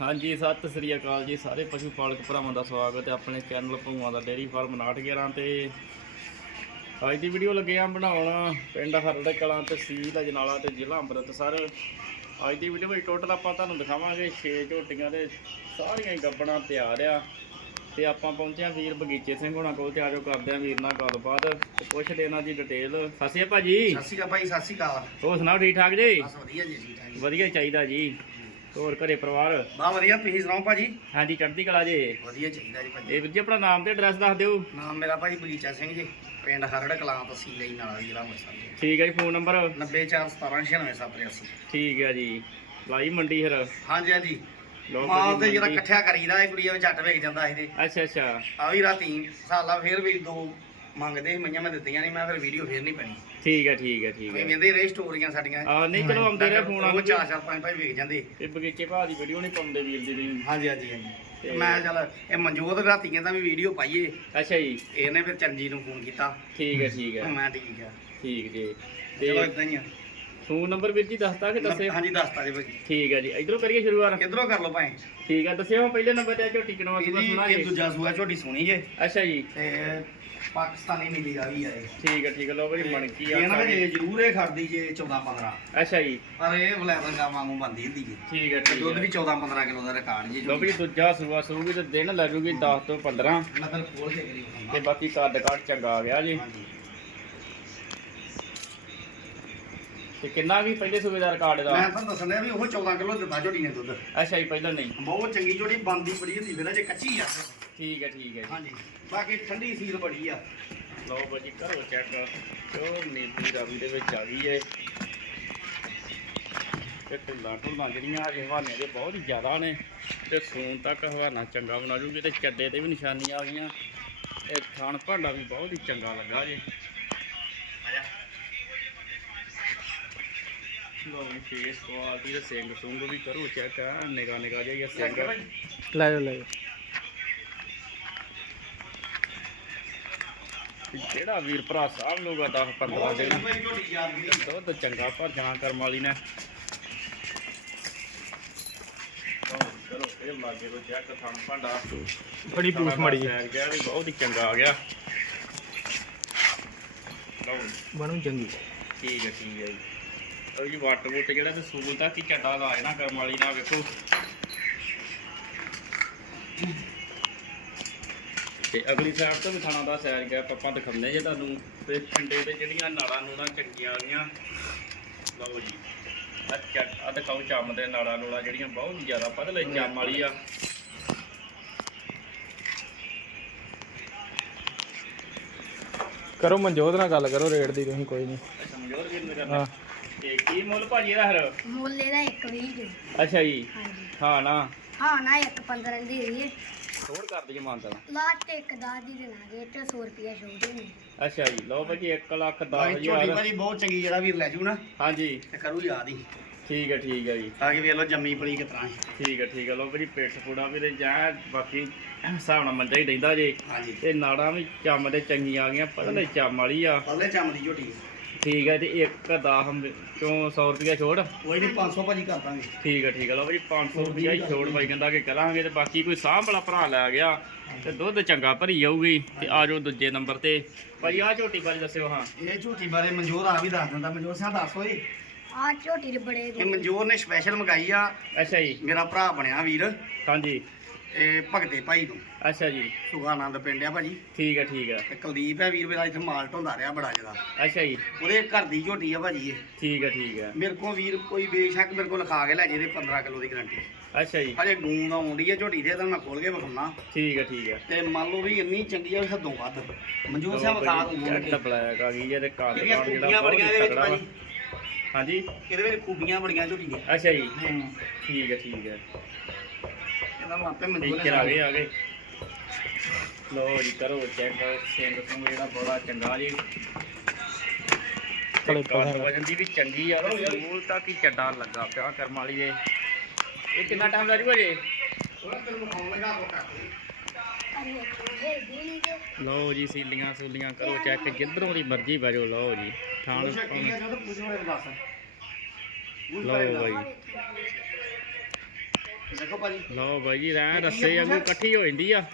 ਹਾਂਜੀ ਸਤਿ ਸ੍ਰੀ ਅਕਾਲ ਜੀ। ਸਾਰੇ ਪਸ਼ੂ ਪਾਲਕ ਭਰਾਵਾਂ ਦਾ ਸਵਾਗਤ ਹੈ। ਆਪਣੇ ਚੈਨਲ ਭੂਆ ਦਾ ਡੇਅਰੀ ਫਾਰਮ 911 ਤੇ। ਅੱਜ ਦੀ ਵੀਡੀਓ ਲੱਗੇ ਆ ਬਣਾਉਣ। ਪਿੰਡ ਹਰੜ ਕਲਾਂ ਤਹਿਸੀਲ ਅਜਨਾਲਾ ਤੇ ਜ਼ਿਲ੍ਹਾ ਅੰਮ੍ਰਿਤਸਰ। ਅੱਜ ਦੀ ਵੀਡੀਓ ਵਿੱਚ ਟੋਟਲ ਆਪਾਂ ਤੁਹਾਨੂੰ ਦਿਖਾਵਾਂਗੇ 6 ਝੋਟੀਆਂ ਦੇ ਸਾਰੀਆਂ ਹੀ ਗੱਬਣਾ ਤਿਆਰ ਆ। ਤੇ ਆਪਾਂ ਪਹੁੰਚੇ ਆ ਵੀਰ ਬਗੀਚੇ ਸਿੰਘ ਹੋਣਾ ਕੋਲ ਤੇ ਆਜੋ ਕਰਦੇ ਆ ਵੀਰ ਨਾਲ ਗੱਲਬਾਤ। ਤੇ ਪੁੱਛਦੇ ਇਹਨਾਂ ਦੀ ਡਿਟੇਲ ਸਤਿ ਸ਼੍ਰੀ ਅਕਾਲ ਭਾਜੀ। ਸਤਿ ਸ਼੍ਰੀ ਅਕਾਲ ਭਾਈ ਸਤਿ ਸ਼੍ਰੀ ਅਕਾਲ। ਹੋਰ ਸੁਣਾਓ ਠੀਕ ਠਾਕ ਜੀ? ਬਸ ਵਧੀਆ ਜੀ ਠੀਕ ਠਾਕ ਜੀ। ਵਧੀਆ ਚਾਹੀਦਾ ਜੀ। ਹੋਰ ਘਰੇ ਪਰਿਵਾਰ? ਬਾ ਵਧੀਆ ਤੁਸੀਂ ਸੁਣਾਓ ਭਾਜੀ? ਹਾਂਜੀ ਚੜ੍ਹਦੀ ਕਲਾ ਜੀ। ਵਧੀਆ ਚਾਹੀਦਾ ਜੀ ਭਾਜੀ। ਇਹ ਵੀਰ ਜੀ ਆਪਣਾ ਨਾਮ ਤੇ ਐਡਰੈਸ ਦੱਸ ਦਿਓ। ਨਾਮ ਮੇਰਾ ਭਾਈ ਬਗੀਚਾ ਸਿੰਘ ਜੀ ਪਿੰਡ ਹਰੜ ਕਲਾਂ ਤਹਿਸੀਲ ਲਈ ਨਾਲ ਜ਼ਿਲ੍ਹਾ ਅੰਮ੍ਰਿਤਸਰ ਜੀ। ਠੀਕ ਹੈ ਜੀ ਫੋਨ ਨੰਬਰ? 941799783 ਠੀਕ ਹੈ ਜੀ। ਲਾਈ ਮੰਡੀ ਫਿਰ? ਹਾਂਜੀ ਹਾਂਜੀ। ਲਓ ਮਾਲ ਭਾਜੀ ਤੇ ਜਿਹੜਾ ਮੰਡੀ। ਇਕੱਠਿਆ ਕਰੀਦਾ ਇਹ ਕੁੜੀਆਂ ਵਿੱਚ ਝੱਟ ਵੇਚ ਜਾਂਦਾ ਇਹਦੇ ਅੱਛਾ ਅੱਛਾ। ਆ ਵੀ ਰਾਤੀ ਸਾਲਾ ਫੇਰ ਵੀ ਦੋ ਮੰਗਦੇ ਸੀ ਮਈਆਂ ਮੈਂ ਦਿੱਤੀਆਂ ਨਹੀਂ ਮੈਂ ਫਿਰ ਵੀਡੀਓ ਫੇਰ ਨਹੀਂ ਪੈਣੀ ਠੀਕ ਹੈ ਠੀਕ ਹੈ ਠੀਕ ਹੈ। ਕਹਿੰਦੇ ਰਹੇ ਸਟੋਰੀਆਂ ਸਾਡੀਆਂ। ਆ ਨਹੀਂ ਚਲੋ ਆਉਂਦੇ ਰਹੇ ਫੋਨ ਉਹ ਆਉਂਦੇ ਚਾਰ ਚਾਰ ਪੰਜ ਪੰਜ ਵੇਚ ਜਾਂਦੇ। ਇਹ ਬਗੀਚੇ ਭਾਅ ਦੀ ਵੀਡੀਓ ਨਹੀਂ ਪਾਉਂਦੇ ਵੀਰ ਦੀ ਤੁਸੀਂ। ਹਾਂਜੀ ਹਾਂਜੀ ਹਾਂਜੀ। ਤੇ- ਤੇ ਮੈਂ ਚੱਲ ਇਹ ਮਨਜੋਤ ਰਾਤੀ ਕਹਿੰਦਾ ਵੀ ਵੀਡੀਓ ਪਾਈਏ। ਅੱਛਾ ਜੀ। ਇਹਨੇ ਫਿਰ ਚਰਨਜੀਤ ਨੂੰ ਫੋਨ ਕੀਤਾ। ਠੀਕ ਹੈ ਠੀਕ ਹੈ। ਮੈਂ ਠੀਕ ਆ ਠੀਕ ਜੀ। ਚਲੋ ਤੇ ਇਦਾਂ ਹੀ ਆ। ਫੋਨ ਨੰਬਰ ਵੀਰ ਜੀ ਦੱਸਤਾ ਕਿ ਦੱਸੇ? ਹਾਂਜੀ ਦੱਸਤਾ ਜੀ ਭਾਈ ਠੀਕ ਹੈ ਜੀ। ਇਧਰੋਂ ਕਰੀਏ ਸ਼ੁਰੂਆਤ? ਕਿੱਧਰੋਂ ਕਰ ਲਓ ਭਾਈ ਠੀਕ ਹੈ ਦੱਸਿਓ ਪਹਿਲੇ ਨੰਬਰ ਤੇ ਝੋਟੀ ਕਿਨਵਾ ਸੁਣਾ ਜੀ ਜੀ ਇਹ ਦੂਜਾ ਸੂਆ ਝੋਟੀ ਸੋਣੀ ਜੇ। ਅੱਛਾ ਜੀ। ਤੇ ਪਾਕਿਸਤਾਨੀ ਨੀਲੀ ਆ ਵੀ ਆ ਇਹ। ਠੀਕ ਹੈ ਠੀਕ ਹੈ ਲਓ ਬਈ ਮਣਕੀ ਆ ਇਹ ਨਾ ਜੇ ਜ਼ਰੂਰ ਇਹ ਖੜਦੀ ਜੇ 14 15 ਅੱਛਾ ਜੀ। ਪਰ ਇਹ ਵਲੈਤਨ ਗਾ ਵਾਂਗੂ ਬੰਦੀ ਹੁੰਦੀ ਜੇ। ਠੀਕ ਹੈ ਠੀਕ ਦੁੱਧ ਹੈ ਵੀ 14 15 ਕਿਲੋ ਦਾ ਰਿਕਾਰਡ ਜੀ ਲਓ ਵੀ ਦੂਜਾ ਸੂਆ ਸੂਗੀ ਤੇ ਦਿਨ ਲੱਗੂਗੀ 10 ਤੋਂ 15 ਨਕਲ ਖੋਲ ਕੇ ਕਰੀ ਤੇ। ਬਾਕੀ ਕੱਦ ਕਾਠ ਚੰਗਾ ਆ ਗਿਆ ਜੀ। ਤੇ ਕਿੰਨਾ ਵੀ ਪਹਿਲੇ ਸੂਬੇ ਦਾ ਰਿਕਾਰਡ ਦਾ? ਮੈਂ ਤੁਹਾਨੂੰ ਦੱਸਣ ਡਿਆ ਵੀ ਉਹ 14 ਕਿਲੋ ਦਿੱਤਾ ਝੋਟੀ ਨੇ ਦੁੱਧ। ਅੱਛਾ ਜੀ ਪਹਿਲਾਂ ਨਹੀਂ। ਬਹੁਤ ਚੰਗੀ ਝੋਟੀ ਬੰਦੀ ਬੜੀ ਹੁੰਦੀ ਫਿਰ ਜੇ ਕੱਚੀ ਆ। ਠੀਕ ਹੈ ਠੀਕ ਹੈ ਜੀ। ਹਾਂਜੀ। ਬਾਕੀ ਠੰਡੀ ਸੀਲ ਬੜੀ ਆ। ਲਓ ਬਾਜੀ ਕਰੋ ਚੈੱਕ ਜੋ ਨੀਲੀ ਰਾਵੀ ਦੇ ਵਿੱਚ ਆ ਗਈ ਹੈ ਤੇ ਢੁੱਲਾਂ ਢੁੱਲਾਂ ਜਿਹੜੀਆਂ ਅਜੇ ਹਵਾਨੇ ਦੇ ਬਹੁਤ ਹੀ ਜ਼ਿਆਦਾ ਨੇ। ਤੇ ਸੂਨ ਤੱਕ ਹਵਾਨਾ ਚੰਗਾ ਬਣਾ ਜੂਗੀ ਤੇ ਚੱਡੇ ਤੇ ਵੀ ਨਿਸ਼ਾਨੀਆਂ ਆ ਗਈਆਂ। ਇਹ ਥਣ ਭਾਂਡਾ ਵੀ ਬਹੁਤ ਹੀ ਚੰਗਾ ਲੱਗਾ ਜੀ। ਲਓ ਜੀ ਫੇਸ ਕੁਆਲਿਟੀ ਤੇ ਸਿੰਘ ਸੁੰਗ ਵੀ ਕਰੋ ਚੈੱਕ ਆ। ਨਿਗਾ ਨਿਗਾ ਜਿਹਾ ਸਿੰਘ। ਲੈ ਲੈ ਜਿਹੜਾ ਵੀਰ ਭਰਾ ਸਾਹਿਬ ਲੋਗਾ 10 15 ਬਹੁਤ ਦਿਨ ਦੁੱਧ ਚੰਗਾ ਪਰ ਜਾਣਾ ਕਰਮ ਵਾਲੀ ਨੇ। ਲਓ ਚਲੋ ਇਹ ਲਾਗੇ ਤੋਂ ਚੈੱਕ ਥਣ ਭਾਂਡਾ। ਬੜੀ ਪੂਛ ਮੜੀ ਗਿਆ ਵੀ ਬਹੁਤ ਹੀ ਚੰਗਾ ਆ ਗਿਆ। ਬਣੂ ਚੰਗੀ। ਠੀਕ ਹੈ ਠੀਕ ਹੈ ਜੀ। ਉਹ ਜੀ ਵਾਟਰ ਬੂਟ ਜਿਹੜਾ ਤੇ ਸੂਲ ਤੱਕ ਹੀ ਚੱਡਾ ਲਾ ਜਾਣਾ ਕਰਮ ਵਾਲੀ ਨਾਲ ਵੇਖੋ। ਤੇ ਅਗਲੀ ਸਾਈਡ ਤੋਂ ਵੀ ਥਾਣਾ ਦਾ ਸੈਰ ਗਿਆ ਆਪਾਂ ਦਿਖਾਉਂਦੇ ਜੇ ਤੁਹਾਨੂੰ। ਤੇ ਪਿੰਡੇ ਤੇ ਜਿਹੜੀਆਂ ਨਾੜਾਂ ਨੂੜਾਂ ਚੰਗੀਆਂ ਆ ਗਈਆਂ ਲਓ ਜੀ ਅੱਛਾ ਆ ਦਿਖਾਓ ਚੰਮ ਦੇ ਨਾੜਾਂ ਨੂੜਾਂ ਜਿਹੜੀਆਂ ਬਹੁਤ ਹੀ ਜ਼ਿਆਦਾ ਪਤਲੇ ਚੰਮ ਵਾਲੀ ਆ। ਕਰੋ ਮਨਜੋਤ ਨਾਲ ਗੱਲ ਕਰੋ ਰੇਟ ਦੀ ਤੁਸੀਂ ਕੋਈ ਨਹੀਂ। ਸਮਝੋ ਵੀਰ ਮੇਰਾ ਹਾਂ। ਤੇ ਕੀ ਮੁੱਲ ਭਾਜੀ ਇਹਦਾ ਹਰ ਮੁੱਲ ਇਹਦਾ ਇੱਕ ਵੀਹ ਜੀ। ਅੱਛਾ ਜੀ। ਹਾਂਜੀ। ਹਾਂ ਨਾ। ਹਾਂ ਨਾ ਇੱਕ 15 ਦੀ ਹੋਈ ਥੋੜ ਕਰ ਦਈਏ ਮਾਨਤਾ ਲਾਸਟ ਇੱਕ ਦਸ ਦੀ ਦੇਣਾ ਦੇ ਤੇ 100 ਰੁਪਿਆ ਛੋੜ ਦੇ ਅੱਛਾ ਜੀ ਲਓ ਭਾਜੀ 1 ਲੱਖ ਬਾਕੀ 10 ਝੋਟੀ ਹਜ਼ਾਰ ਭਾਜੀ ਬਹੁਤ ਚੰਗੀ ਜਿਹੜਾ ਵੀਰ ਲੈ ਜੂ ਨਾ। ਹਾਂਜੀ। ਤੇ ਕਰੂ ਯਾਦ ਹੀ। ਠੀਕ ਹੈ ਠੀਕ ਹੈ ਜੀ। ਤਾਂ ਕਿ ਵੇਖ ਲਓ ਜੰਮੀ ਪਲੀ ਕਿਸ ਤਰ੍ਹਾਂ ਹੈ। ਠੀਕ ਹੈ ਠੀਕ ਹੈ ਲਓ ਭਾਜੀ ਪੇਟ ਪੂੜਾ ਵੀ ਤੇ ਜਾਂ ਬਾਕੀ ਹਿਸਾਬ ਨਾਲ ਮੰਜਾ ਹੀ ਰਹਿੰਦਾ ਜੇ। ਹਾਂਜੀ। ਤੇ ਨਾੜਾਂ ਵੀ ਚੰਮ ਦੇ ਚੰਗੀਆਂ ਆ ਗਈਆਂ ਪਤਲੇ ਚੰਮ ਵਾਲੀ ਆ। ਪੱਲੇ ਚੰਮ ਦੀ ਝੋਟੀ। ਠੀਕ ਹੈ ਤੇ 1 10 ਚੋਂ 100 ਰੁਪਇਆ ਛੋੜ ਕੋਈ ਨਹੀਂ 500 ਭਾਜੀ ਕਰ ਦਾਂਗੇ। ਠੀਕ ਹੈ ਠੀਕ ਹੈ ਲਓ ਭਾਜੀ 500 ਰੁਪਇਆ ਹੀ ਛੋੜ ਬਾਈ ਕਹਿੰਦਾ ਕਿ ਕਰਾਂਗੇ ਤੇ ਬਾਕੀ ਕੋਈ ਸਾਂਭ ਵਾਲਾ ਭਰਾ ਲੈ ਗਿਆ ਤੇ ਦੁੱਧ ਚੰਗਾ ਭਰੀ ਜਾਊਗੀ ਤੇ ਆ ਜਾਓ ਦੂਜੇ ਨੰਬਰ ਤੇ। ਭਾਜੀ ਆ ਝੋਟੀ ਬਾਰੇ ਦੱਸਿਓ ਹਾਂ। ਇਹ ਝੋਟੀ ਬਾਰੇ ਮਨਜੋਰ ਆ ਵੀ ਦੱਸ ਦਿੰਦਾ। ਮਨਜੋਰ ਸਾਹਿਬ ਦੱਸ ਓਏ। ਆ ਝੋਟੀ ਦੇ ਬੜੇ ਇਹ ਮਨਜੋਰ ਨੇ ਸਪੈਸ਼ਲ ਮੰਗਾਈ ਆ। ਅੱਛਾ ਜੀ। ਮੇਰਾ ਭਰਾ ਬਣਿਆ ਵੀਰ। ਹਾਂਜੀ। ਇਹ ਭਗਤੇ ਭਾਈ ਤੋਂ। ਅੱਛਾ ਜੀ। ਸੁਖਾਨੰਦ ਪਿੰਡ ਆ ਭਾਜੀ। ਠੀਕ ਹੈ ਠੀਕ ਹੈ ਤੇ ਕੁਲਦੀਪ ਹੈ ਵੀਰ ਮੇਰਾ ਇੱਥੇ ਮਾਲ ਢੋਂਦਾ ਰਿਹਾ ਬੜਾ ਜਦਾ ਅੱਛਾ ਜੀ। ਉਹਦੇ ਘਰ ਦੀ ਝੋਟੀ ਆ ਭਾਜੀ ਇਹ। ਠੀਕ ਹੈ ਠੀਕ ਹੈ ਮੇਰੇ ਕੋਲ ਵੀਰ ਕੋਈ ਬੇਸ਼ੱਕ ਮੇਰੇ ਕੋਲ ਲਿਖਾ ਕੇ ਲੈ ਜੇ ਇਹਦੇ 15 ਕਿਲੋ ਦੀ ਗਰੰਟੀ ਅੱਛਾ ਜੀ। ਹਜੇ ਗੂੰ ਦਾ ਆਉਂਦੀ ਹੈ ਝੋਟੀ ਦੇ ਤਾਂ ਮੈਂ ਖੋਲ ਕੇ ਵਿਖਾਉਣਾ। ਠੀਕ ਹੈ ਠੀਕ ਹੈ ਤੇ ਮੰਨ ਲਓ ਵੀ ਇੰਨੀ ਚੰਗੀ ਆ ਵੀ ਹੱਦੋਂ ਵੱਧ। ਮਨਜੋਰ ਸਾਹਿਬ ਬਤਾ ਦੂੰਗਾ ਆ ਹੈ ਤੇ ਕਾਦ ਇਹਦੀਆਂ ਕਾਦ ਜਿਹੜਾ ਬੜੀਆਂ ਇਹਦੇ ਵਿੱਚ। ਭਾਜੀ। ਹਾਂਜੀ? ਇਹਦੇ ਵਿੱਚ ਖੂਬੀਆਂ ਬੜੀਆਂ ਝੋਟੀ ਦੀਆਂ ਅੱਛਾ ਜੀ। ਹੂੰ। ਠੀਕ ਹੈ ਠੀਕ ਆ ਗਏ ਆ ਗਏ। ਲੋ ਜੀ ਕਰੋ ਚੈੱਕ ਸਿੰਘ ਸਿੰਘ ਜਿਹੜਾ ਬੜਾ ਚੰਗਾ ਜੀ। ਕਲੇ ਕਾਦ ਵਜਨ ਦੀ ਵੀ ਚੰਗੀ ਆ ਤੇ ਸੂਲ ਤੱਕ ਹੀ ਚੱਡਾ ਲੱਗਾ ਪਿਆ ਕਰਮ ਵਾਲੀ ਦੇ। ਇਹ ਕਿੰਨਾ ਟਾਈਮ ਲੱਗ ਜੂਗਾ ਜੀ? ਅਰੇ ਇਹ ਦੇਣੀ ਦੇ ਲਓ ਜੀ ਸੀਲੀਆਂ ਸੂਲੀਆਂ ਕਰੋ ਚੈੱਕ ਜਿੱਧਰੋਂ ਦੀ ਮਰਜ਼ੀ ਬਜੋ ਲਓ ਜੀ। ਥਾਣ ਲਓ ਬਾਈ। ਦੇਖੋ ਭਾਜੀ। ਲਓ ਬਾਈ ਜੀ ਰਹਿ ਰੱਸੇ ਵਾਂਗੂ ਇਕੱਠੀ ਹੋ ਜਾਂਦੀ ਆ।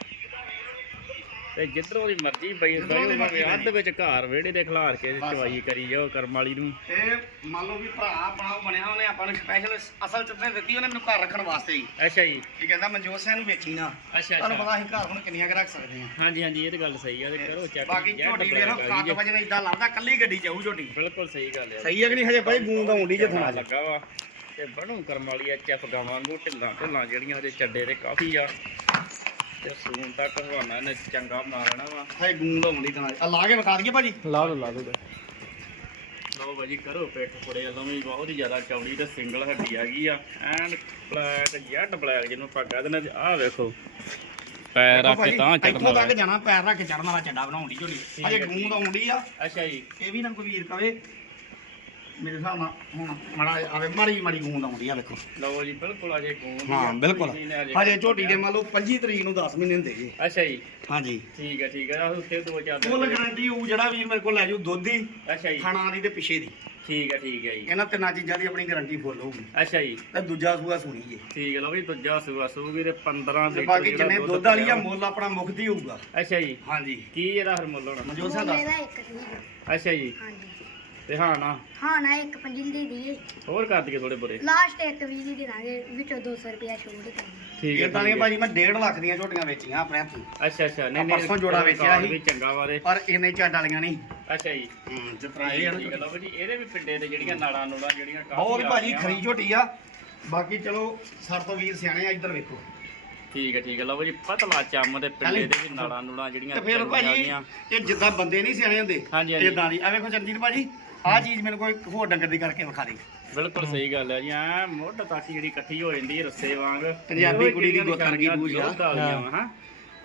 ਤੇ ਜਿੱਧਰੋਂ ਦੀ ਮਰਜ਼ੀ ਬਈ ਜਿੱਧਰੋਂ ਦੀ ਬਈ ਮਰਜ਼ੀ ਅੱਧ ਵਿੱਚ ਘਰ ਵਿਹੜੇ ਦੇ ਖਿਲਾਰ ਕੇ ਬਸ। ਚਵਾਈ ਕਰੀ ਜਾਓ ਕਰਮ ਵਾਲੀ ਨੂੰ। ਇਹ ਮੰਨ ਲਓ ਵੀ ਭਰਾ ਆਪਣਾ ਬਣਿਆ ਉਹਨੇ ਆਪਾਂ ਨੂੰ ਸਪੈਸ਼ਲ ਅਸਲ ਚ ਉਹਨੇ ਦਿੱਤੀ ਉਹਨੇ ਮੈਨੂੰ ਘਰ ਰੱਖਣ ਵਾਸਤੇ ਹੀ। ਅੱਛਾ ਜੀ। ਕੀ ਕਹਿੰਦਾ ਮਨਜੋਤ ਸਿੰਘ ਨੂੰ ਵੇਚੀ ਨਾ। ਅੱਛਾ ਤੁਹਾਨੂੰ ਪਤਾ ਅਸੀਂ ਘਰ ਹੁਣ ਕਿੰਨੀਆਂ ਕੁ ਰੱਖ ਸਕਦੇ ਹਾਂ। ਹਾਂਜੀ ਹਾਂਜੀ ਇਹ ਤਾਂ ਗੱਲ ਸਹੀ ਆ ਤੇ ਕਰੋ ਚੈੱਕ ਬਾਕੀ ਝੋਟੀ ਵੇਖੋ ਕੱਦ ਵਜਨ ਇਦਾਂ ਲੱਗਦਾ ਕੱਲੀ ਗੱਡੀ ਚਾਹੂ ਝੋਟੀ। ਬਿਲਕੁਲ ਸਹੀ ਗੱਲ ਆ। ਸਹੀ ਹੈ ਕਿ ਨਹੀਂ ਹਜੇ ਬਾਈ ਗੂੰਦ ਆਉਂਦੀ ਜੇ ਥਣਾ ਲੱਗਾ ਵਾ। ਤੇ ਬਣੂ ਕਰਮ ਵਾਲੀ ਐ ਚੈਫ ਗਾਵਾਂ ਵਾਂਗੂ ਢਿੱਲਾਂ ਢਿੱਲਾਂ ਜਿਹੜੀਆਂ ਉਹਦੇ ਚੱਡੇ ਤੇ ਕਾਫੀ ਆ। ਤੇ ਸੂਨ ਤੱਕ ਹਵਾਨਾ ਨੇ ਚੰਗਾ ਲੈਣਾ ਵਾ। ਹਜੇ ਗੂੰਦ ਆਉਂਦੀ ਥਣਾ ਆ ਲਾ ਕੇ ਵਿਖਾ ਦਈਏ ਭਾਜੀ। ਲਾ ਦੋ ਲਾ ਦੋ ਲਓ ਭਾਜੀ ਕਰੋ ਪਿੱਠ ਪੁੜੇ। ਵੱਲੋਂ ਵੀ ਬਹੁਤ ਹੀ ਜ਼ਿਆਦਾ ਚੌੜੀ ਤੇ ਸਿੰਗਲ ਹੱਡੀ ਹੈਗੀ ਆ। ਐਨ ਬਲੈਕ ਜੈਡ ਬਲੈਕ ਜਿਹਨੂੰ ਆਪਾਂ ਕਹਿ ਦਿੰਦੇ ਆ ਆਹ ਵੇਖੋ। ਪੈਰ ਰੱਖ ਕੇ ਤਾਂ ਚੜਨ ਇੱਥੋਂ ਤੱਕ ਜਾਣਾ ਪੈਰ ਰੱਖ ਕੇ ਚੜਨ ਵਾਲਾ ਚੱਡਾ ਬਣਾਉਂਦੀ ਝੋਟੀ ਠੀਕ ਹਜੇ ਹੈ, ਗੂੰਦ ਆਉਂਦੀ ਆ। ਅੱਛਾ ਜੀ। ਇਹ ਵੀ ਨਾ ਕੋਈ ਵੀਰ ਕਵੇ ਮੇਰੇ ਹਿਸਾਬ ਨਾਲ ਹੁਣ ਮੜਾ ਆਵੇ ਮਾੜੀ ਮਾੜੀ ਗੂੰਦ ਆਉਂਦੀ ਆ ਵੇਖੋ। ਲਓ ਜੀ ਬਿਲਕੁਲ ਅਜੇ ਗੂੰਦ ਹੀ ਬਿਲਕੁਲ। ਹਜੇ ਝੋਟੀ ਦੇ ਮੰਨ ਲਓ 25 ਤਰੀਕ ਨੂੰ 10 ਮਹੀਨੇ ਹੁੰਦੇ ਜੀ। ਅੱਛਾ ਜੀ। ਹਾਂਜੀ। ਠੀਕ ਹੈ ਠੀਕ ਹੈ ਆਹ ਉੱਤੇ ਦੋ ਚਾਰ ਦਿਨ ਫੁੱਲ ਦੇ- ਗਾਰੰਟੀ ਉਹ ਜਿਹੜਾ ਵੀਰ ਮੇਰੇ ਕੋਲ ਲੈ ਜੂ ਦੁੱਧ ਦੀ ਅੱਛਾ ਜੀ। ਖਾਣਾ ਦੀ ਤੇ ਪਿੱਛੇ ਦੀ। ਠੀਕ ਹੈ ਠੀਕ ਹੈ ਜੀ। ਇਹਨਾਂ ਤਿੰਨਾਂ ਚੀਜ਼ਾਂ ਦੀ ਆਪਣੀ ਗਾਰੰਟੀ ਫੁੱਲ ਹੋਊਗੀ। ਅੱਛਾ ਜੀ। ਤੇ ਦੂਜਾ ਸੂਆ ਸੁਣੀ ਜੇ। ਠੀਕ ਹੈ ਲਓ ਵੀ ਦੂਜਾ ਸੂਆ ਸੂਗੀ ਤੇ 15 ਤੇ ਲੀਟਰ ਬਾਕੀ ਜਿੰਨੇ ਦੁੱਧ ਵਾਲੀ ਆ। ਮੁੱਲ ਆਪਣਾ ਮੁਕਤ ਹੋਊਗਾ। ਅੱਛਾ ਜੀ। ਹਾਂਜੀ। ਕੀ ਇਹਦਾ ਹੋਣਾ? ਸਿੰਘ ਮੁੱਲ ਦੱਸ। ਇਹਦਾ ਇੱਕ ਸੀ ਅੱਛਾ ਜੀ। ਹਾਂਜੀ। ਤੇ ਹਾਂ ਨਾ। ਹਾਂ ਨਾ ਇੱਕ ਪੰਜਿੰਦੀ ਦੀ ਹੋਰ ਕਰ ਦਈਏ ਥੋੜੇ ਬੁਰੇ ਲਾਸਟ ਇੱਕ ਵੀਹ ਦੀ ਦੇਣਾਗੇ ਵਿੱਚੋਂ 200 ਰੁਪਿਆ ਛੋੜ ਕਰਨਾ। ਠੀਕ ਹੈ ਇਹ ਤਾਂ ਨਹੀਂ। ਭਾਜੀ ਮੈਂ 1.5 ਲੱਖ ਦੀਆਂ ਝੋਟੀਆਂ ਵੇਚੀਆਂ ਆਪਣੇ ਹੱਥੀਂ। ਅੱਛਾ ਅੱਛਾ ਨਹੀਂ ਨਹੀਂ ਪਰਸੋਂ ਜੋੜਾ ਵੇਚਿਆ ਸੀ। ਵੀ ਚੰਗਾ ਵਾਰੇ ਪਰ ਇਹਨੇ ਝੱਡ ਵਾਲੀਆਂ ਨਹੀਂ। ਅੱਛਾ ਜੀ। ਹੂੰ ਜਿਸ ਤਰ੍ਹਾਂ ਇਹ ਆ। ਨਾ ਹੈ ਲਓ ਜੀ ਇਹਦੇ ਵੀ ਪਿੰਡੇ ਤੇ ਜਿਹੜੀਆਂ ਨਾੜਾਂ ਨੂੜਾਂ ਜਿਹੜੀਆਂ ਕਾਫੀ ਬਹੁਤ ਆ ਭਾਜੀ ਗਈਆਂ ਖਰੀ ਝੋਟੀ ਆ। ਬਾਕੀ ਚਲੋ ਸਰ ਤੋਂ ਵੀਰ ਸਿਆਣੇ ਆ ਇੱਧਰ ਵੇਖੋ। ਠੀਕ ਹੈ ਠੀਕ ਹੈ ਲਓ ਜੀ ਪਤਲਾ ਚੰਮ ਦੇ ਪਿੰਡੇ। ਦੇ ਵੀ ਨਾੜਾਂ ਨੂੜਾਂ ਜਿਹੜੀਆਂ ਤੇ ਫਿਰ ਚੰਗੀਆਂ ਭਾਜੀ। ਇਹ ਜਿੱਦਾਂ ਬੰਦੇ ਨਹੀਂ ਸਿਆਣੇ ਹੁੰਦੇ ਹਾਂਜੀ, ਹਾਂਜੀ। ਇਦਾਂ ਦੀ। ਆ ਵੇਖੋ ਚੰਜੀਤ ਭਾਜੀ? ਆਹ ਚੀਜ਼ ਮੈਨੂੰ ਕੋਈ ਹੋਰ ਡੰਗਰ ਦੀ ਕਰਕੇ ਵਿਖਾ ਦੇ। ਬਿਲਕੁਲ ਸਹੀ ਗੱਲ ਹੈ ਜੀ ਐ ਮੁੱਢ ਤੱਕ ਜਿਹੜੀ ਇਕੱਠੀ ਹੋ ਜਾਂਦੀ ਹੈ ਰੱਸੇ ਵਾਂਗ। ਪੰਜਾਬੀ ਕੁੜੀ ਦੀ ਗੋਤਰ ਕੀ ਪੂਛ ਆ।